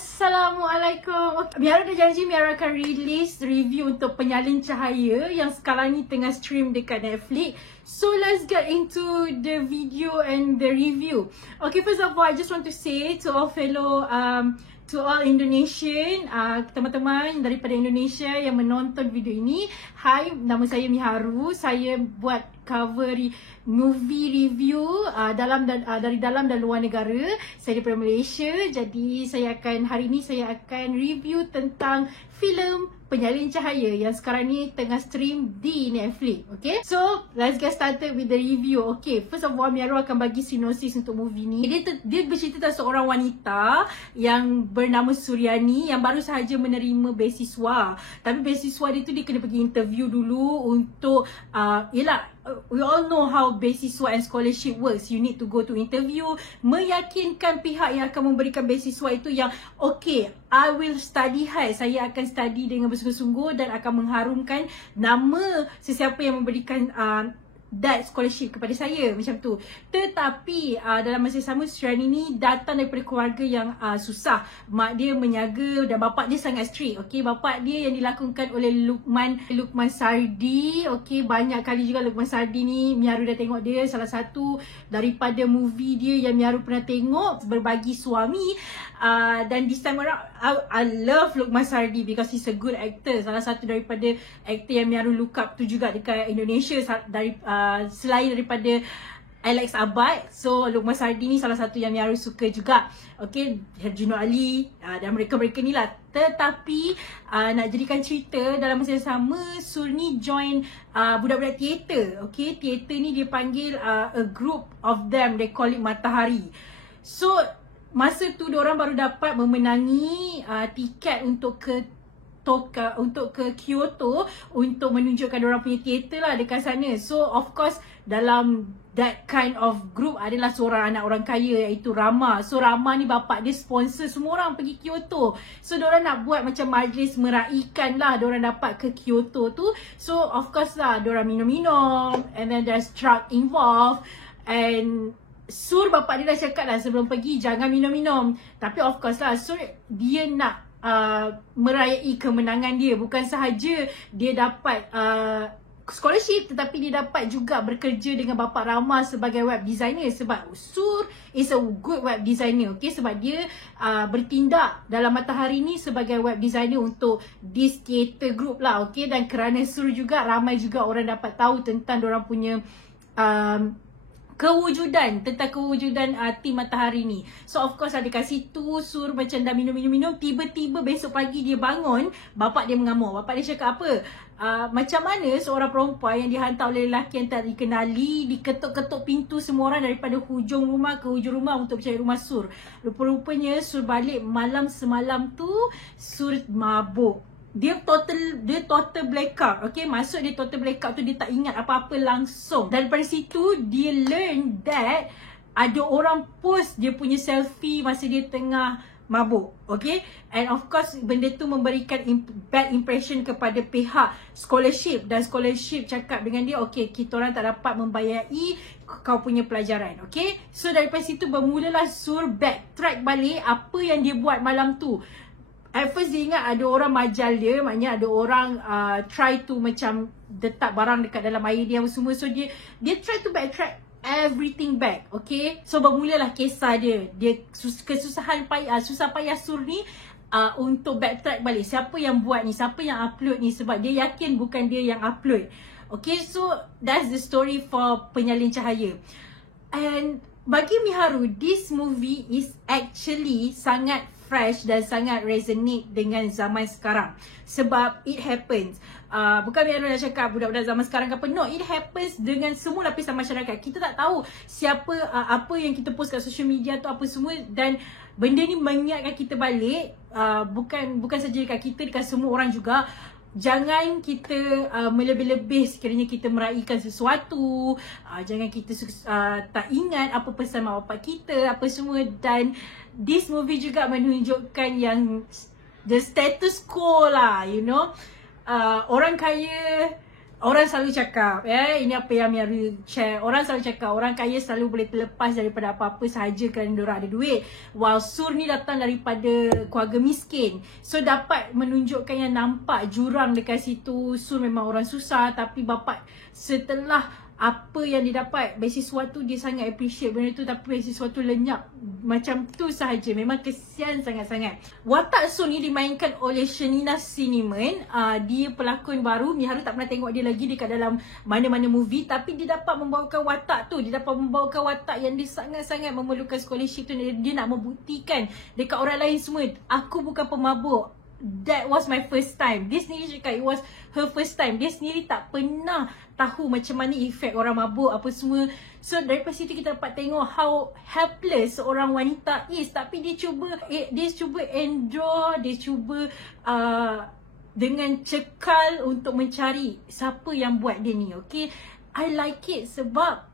Assalamualaikum. Miara dah janji Miara akan release review untuk Penyalin Cahaya yang sekarang ni tengah stream dekat Netflix. So let's get into the video and the review. Okay, first of all, I just want to say to all fellow to all Indonesian, teman-teman daripada Indonesia yang menonton video ini. Hai, nama saya Miharu. Saya buat cover movie review dari dalam dan luar negara. Saya daripada Malaysia. Jadi hari ini saya akan review tentang filem Penyalin Cahaya yang sekarang ni tengah stream di Netflix. Okay, so let's get started with the review. Okay, first of all, Miaru akan bagi sinopsis untuk movie ni. Dia bercerita tentang seorang wanita yang bernama Suryani yang baru sahaja menerima beasiswa. Tapi beasiswa dia tu dia kena pergi interview dulu untuk we all know how beasiswa and scholarship works. You need to go to interview, meyakinkan pihak yang akan memberikan beasiswa itu yang okay, I will study hard. Saya akan study dengan bersungguh-sungguh dan akan mengharumkan nama sesiapa yang memberikan that scholarship kepada saya, macam tu. Tetapi dalam masa sama, Suryani ni datang daripada keluarga yang susah. Mak dia menyaga dan bapak dia sangat strict. Okay, bapak dia yang dilakonkan oleh Lukman Sardi. Okay, banyak kali juga Lukman Sardi ni Miaru dah tengok dia. Salah satu daripada movie dia yang Miaru pernah tengok, Berbagi Suami. Dan this time around, I love Lukman Sardi because he's a good actor. Salah satu daripada actor yang Miaru look up tu juga dekat Indonesia, selain daripada Alex Abad. So Lukman Sardi ni salah satu yang Miaru suka juga. Okay, Herjunot Ali dan mereka-mereka ni lah. Tetapi nak jadikan cerita, dalam masa yang sama, Sur ni join budak-budak teater. Okay, teater ni dia panggil a group of them, they call it Matahari. So masa tu diorang baru dapat memenangi tiket untuk ke Kyoto untuk menunjukkan diorang punya teater lah dekat sana. So of course dalam that kind of group adalah seorang anak orang kaya iaitu Rama. So Rama ni bapak dia sponsor semua orang pergi Kyoto. So diorang nak buat macam majlis meraikan lah diorang dapat ke Kyoto tu. So of course lah diorang minum-minum, and then there's drug involved. And Sur bapak dia dah cakap lah sebelum pergi jangan minum-minum. Tapi of course lah Sur dia nak merayai kemenangan dia. Bukan sahaja dia dapat scholarship, tetapi dia dapat juga bekerja dengan Bapak Rama sebagai web designer. Sebab Sur is a good web designer. Okay, sebab dia bertindak dalam Matahari ni sebagai web designer untuk this theater group lah. Okay, dan kerana Sur juga, ramai juga orang dapat tahu tentang diorang punya kewujudan tim Matahari ni. So of course ada kat situ Sur macam dah minum. Tiba-tiba besok pagi dia bangun, bapak dia mengamuk. Bapak dia cakap apa? Macam mana seorang perempuan yang dihantar oleh lelaki yang tak dikenali, diketuk-ketuk pintu semua orang daripada hujung rumah ke hujung rumah untuk cari rumah Sur. Rupa-rupanya Sur balik malam semalam tu, Sur mabuk. Dia total blackout. Okay, masuk dia total blackout tu, dia tak ingat apa-apa langsung. Daripada situ dia learn that ada orang post dia punya selfie masa dia tengah mabuk. Okay, and of course benda tu memberikan bad impression kepada pihak scholarship. Dan scholarship cakap dengan dia, okay, kita orang tak dapat membayari kau punya pelajaran. Okay, so daripada situ bermulalah Sur backtrack balik apa yang dia buat malam tu. At first dia ingat ada orang majal dia, maknanya ada orang try to macam letak barang dekat dalam air dia semua. So dia try to backtrack everything back. Okay, so bermulalah kisah dia. Dia susah payah Sur ni untuk backtrack balik. Siapa yang buat ni, siapa yang upload ni, sebab dia yakin bukan dia yang upload. Okay, so that's the story for Penyalin Cahaya. And bagi Miharu, this movie is actually sangat fresh dan sangat resonate dengan zaman sekarang. Sebab it happens. Bukan Miharu dah cakap budak-budak zaman sekarang ke apa. No, it happens dengan semua lapisan masyarakat. Kita tak tahu siapa, apa yang kita post kat social media tu apa semua. Dan benda ni mengingatkan kita balik. Bukan saja dekat kita, dekat semua orang juga. Jangan kita melebih-lebih sekiranya kita meraihkan sesuatu. Jangan kita tak ingat apa pesan mak bapak kita, apa semua. Dan this movie juga menunjukkan yang the status quo lah, you know. Orang kaya Orang selalu cakap, ini apa yang Miaru share. Orang selalu cakap, orang kaya selalu boleh terlepas daripada apa-apa sahaja kerana diorang ada duit. While Sur ni datang daripada keluarga miskin. So dapat menunjukkan yang nampak jurang dekat situ. Sur memang orang susah, tapi bapak setelah apa yang dia dapat, beasiswa tu dia sangat appreciate benda tu, tapi beasiswa tu lenyap macam tu sahaja. Memang kesian sangat-sangat. Watak Sur ni dimainkan oleh Shenina Cinnamon. Dia pelakon baru. Miharu tak pernah tengok dia lagi dekat dalam mana-mana movie, tapi dia dapat membawakan watak tu. Dia dapat membawakan watak yang dia sangat-sangat memerlukan scholarship tu. Dia nak membuktikan dekat orang lain semua, aku bukan pemabuk. That was my first time. Dia sendiri cakap it was her first time. Dia sendiri tak pernah tahu macam mana efek orang mabuk apa semua. So daripada situ kita dapat tengok how helpless seorang wanita is. Tapi dia cuba endure, dia cuba dengan cekal untuk mencari siapa yang buat dia ni. Okay, I like it sebab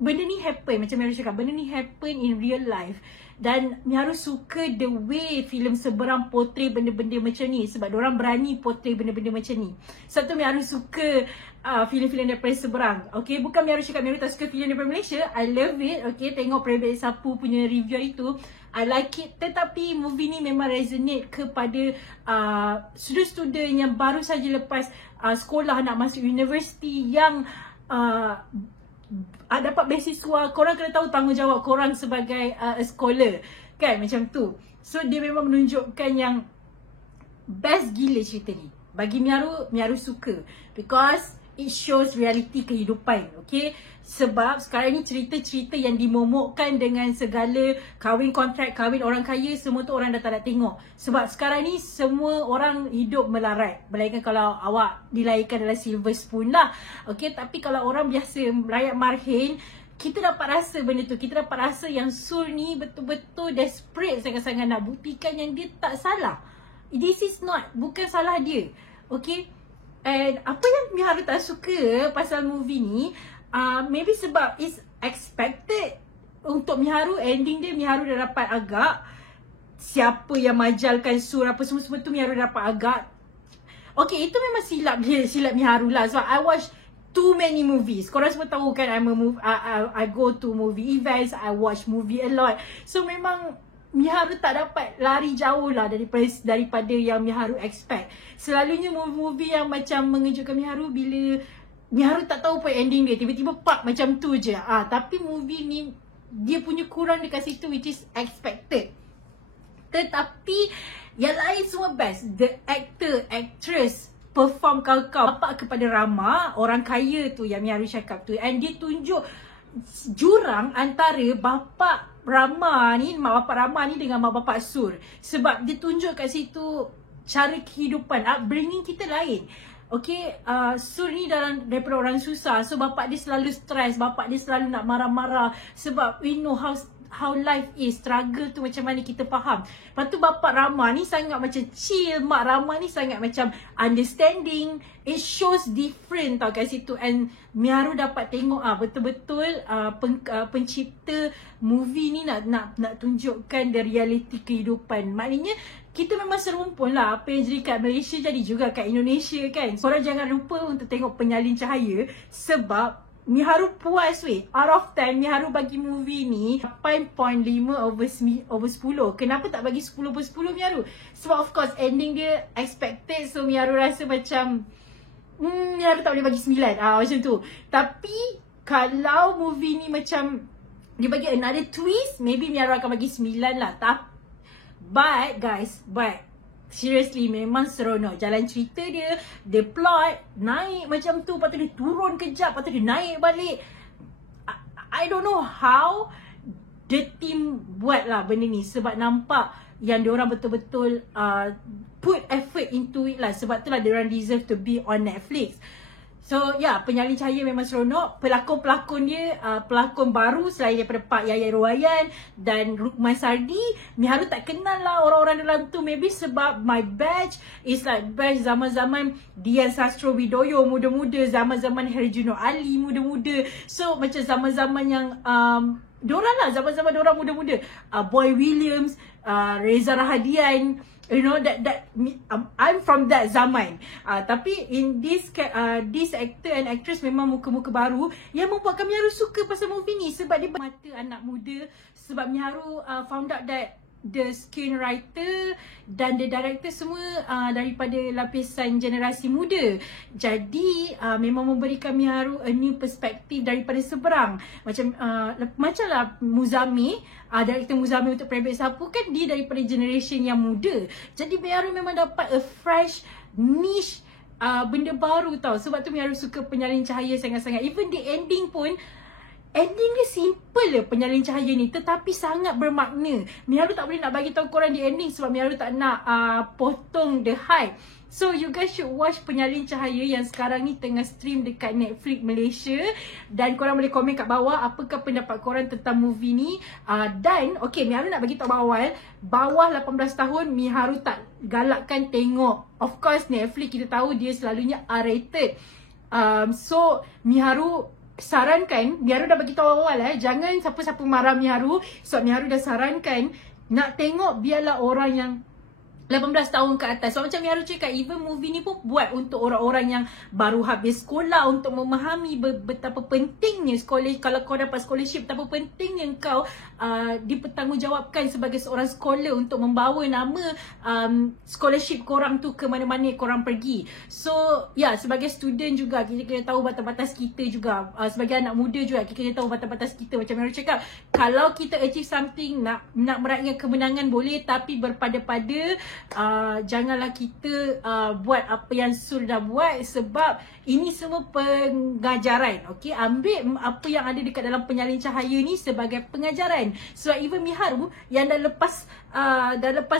benda ni happen, macam Miharu cakap, benda ni happen in real life. Dan Miharu suka the way filem Seberang portray benda-benda macam ni. Sebab diorang berani portray benda-benda macam ni. Sebab tu Miharu suka filem-filem daripada Seberang. Okay, bukan Miharu cakap Miharu tak suka filem daripada Malaysia. I love it. Okay, tengok Private Sapu punya review itu, I like it. Tetapi movie ni memang resonate kepada student-student yang baru saja lepas sekolah nak masuk universiti, yang dapat beasiswa. Korang kena tahu tanggungjawab korang sebagai scholar, kan, macam tu. So dia memang menunjukkan yang best gila cerita ni. Bagi Miharu suka because it shows reality kehidupan. Okay, sebab sekarang ni cerita-cerita yang dimomokkan dengan segala kahwin kontrak, kahwin orang kaya, semua tu orang dah tak nak tengok. Sebab sekarang ni semua orang hidup melarat. Melainkan kalau awak dilahirkan dalam silver spoon lah. Okay, tapi kalau orang biasa rakyat marhin, kita dapat rasa benda tu. Kita dapat rasa yang Sur ni betul-betul desperate sangat-sangat nak buktikan yang dia tak salah. This is not, bukan salah dia. Okay, and apa yang Miharu tak suka pasal movie ni, maybe sebab it's expected untuk Miharu, ending dia Miharu dah dapat agak siapa yang majalkan Sur apa semua tu Miharu dapat agak. Okay, itu memang silap Miharu lah. Sebab I watch too many movies. Korang semua tahu kan, I go to movie events, I watch movie a lot. So memang Miharu tak dapat lari jauh lah daripada yang Miharu expect. Selalunya movie yang macam mengejutkan Miharu bila Miharu tak tahu pun ending dia, tiba-tiba pak macam tu je. Tapi movie ni dia punya kurang dekat situ, which is expected. Tetapi yang lain semua best. The actor, actress perform kau-kau. Bapak kepada Rama, orang kaya tu yang Miharu cakap tu. And dia tunjuk jurang antara bapak Rama ni, mak bapak Rama ni dengan mak bapak Sur. Sebab dia tunjuk kat situ cara kehidupan, upbringing kita lain. Okay, Sur ni daripada orang susah. So bapak dia selalu stres, bapak dia selalu nak marah-marah. Sebab we know how life is, struggle tu macam mana kita faham. Lepas tu bapak Rama ni sangat macam chill, mak Rama ni sangat macam understanding. It shows different tau kat situ. And Miharu dapat tengok betul-betul pencipta movie ni nak tunjukkan the reality kehidupan. Maknanya kita memang serumpun lah, apa yang jadi kat Malaysia jadi juga kat Indonesia, kan. Korang jangan lupa untuk tengok Penyalin Cahaya. Sebab Miharu puas weh. Out of 10, Miharu bagi movie ni 8.5/10. Kenapa tak bagi 10/10 Miharu? Sebab of course ending dia expected. So Miharu rasa macam Miharu tak boleh bagi 9. Macam tu. Tapi kalau movie ni macam dia bagi another twist, maybe Miharu akan bagi 9 lah. But guys, seriously memang seronok. Jalan cerita dia, the plot naik macam tu, lepas tu dia turun kejap, lepas tu dia naik balik. I don't know how the team buat lah benda ni. Sebab nampak yang diorang betul-betul put effort into it lah. Sebab tu lah diorang deserve to be on Netflix. So yeah, Penyalin Cahaya memang seronok. Pelakon-pelakon dia, pelakon baru selain daripada Pak Yayan Ruwayan dan Rukman Sardi. Miharu tak kenal lah orang-orang dalam tu. Maybe sebab my batch is like batch zaman-zaman Dian Sastrowidoyo muda-muda, zaman-zaman Herjuno Ali muda-muda. So macam zaman-zaman yang diorang lah, zaman-zaman diorang muda-muda. Boy Williams, Reza Rahadian, you know, I'm from that zaman. Tapi in this actor and actress memang muka-muka baru yang membuat kami harus suka pasal movie ni, sebab dia mata anak muda. Sebab Miharu found out that the screenwriter dan the director semua daripada lapisan generasi muda. Jadi memang memberikan Miharu a new perspective daripada seberang. Macam lah Muzamil, director Muzamil untuk Private Sapu kan dia daripada generation yang muda. Jadi Miharu memang dapat a fresh niche, benda baru tau. Sebab tu Miharu suka Penyalin Cahaya sangat-sangat. Even the ending pun, ending dia simple je Penyalin Cahaya ni, tetapi sangat bermakna. Miharu tak boleh nak bagi tahu korang di ending sebab Miharu tak nak potong the hype. So you guys should watch Penyalin Cahaya yang sekarang ni tengah stream dekat Netflix Malaysia. Dan korang boleh komen kat bawah apakah pendapat korang tentang movie ni. Dan okay, Miharu nak bagi tahu awal, bawah 18 tahun Miharu tak galakkan tengok. Of course Netflix kita tahu dia selalunya R-rated. So Miharu sarankan, Miharu dah bagi tahu awal jangan siapa-siapa marah Miharu. Sebab Miharu dah sarankan nak tengok biarlah orang yang 18 tahun ke atas. So macam Miharu cakap, even movie ni pun buat untuk orang-orang yang baru habis sekolah, untuk memahami betapa pentingnya sekolah. Kalau kau dapat scholarship, betapa pentingnya kau dipertanggungjawabkan sebagai seorang scholar untuk membawa nama scholarship korang tu ke mana-mana korang pergi. So ya, sebagai student juga kita kena tahu batas-batas kita juga. Sebagai anak muda juga kita kena tahu batas-batas kita. Macam Miharu cakap, kalau kita achieve something, nak meraihkan kemenangan boleh, tapi berpada-pada janganlah kita buat apa yang Sur dah buat, sebab ini semua pengajaran. Okay, ambil apa yang ada dekat dalam Penyalin Cahaya ni sebagai pengajaran. Sebab even Miharu yang dah lepas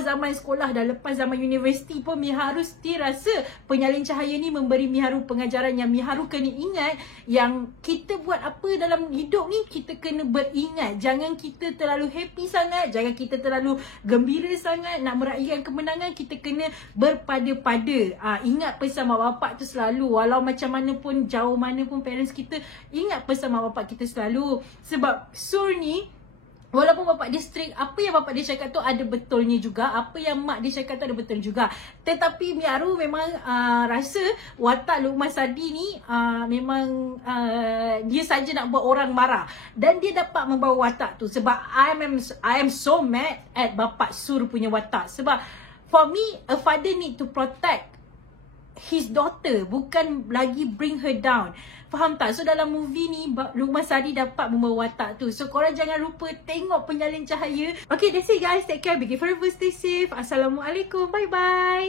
zaman sekolah, dah lepas zaman universiti pun, Miharu still rasa Penyalin Cahaya ni memberi Miharu pengajaran yang Miharu kena ingat. Yang kita buat apa dalam hidup ni, kita kena beringat. Jangan kita terlalu happy sangat, jangan kita terlalu gembira sangat nak meraihkan kemenangan. Kita kena berpada-pada. Ingat pesan mak bapak tu selalu. Walau macam mana pun, jauh mana pun parents kita, ingat pesan mak bapak kita selalu. Sebab Sur ni, walaupun bapak dia strict, apa yang bapak dia cakap tu ada betulnya juga. Apa yang mak dia cakap tu ada betul juga. Tetapi Miharu memang rasa watak Luqman Sardi ni memang dia saja nak buat orang marah. Dan dia dapat membawa watak tu. Sebab I am so mad at bapak Sur punya watak. Sebab for me, a father need to protect his daughter, bukan lagi bring her down. Faham tak? So dalam movie ni Luqman Sardi dapat membawa watak tu. So korang jangan lupa tengok Penyalin Cahaya. Okay, that's it guys. Take care, be careful, stay safe. Assalamualaikum, bye bye.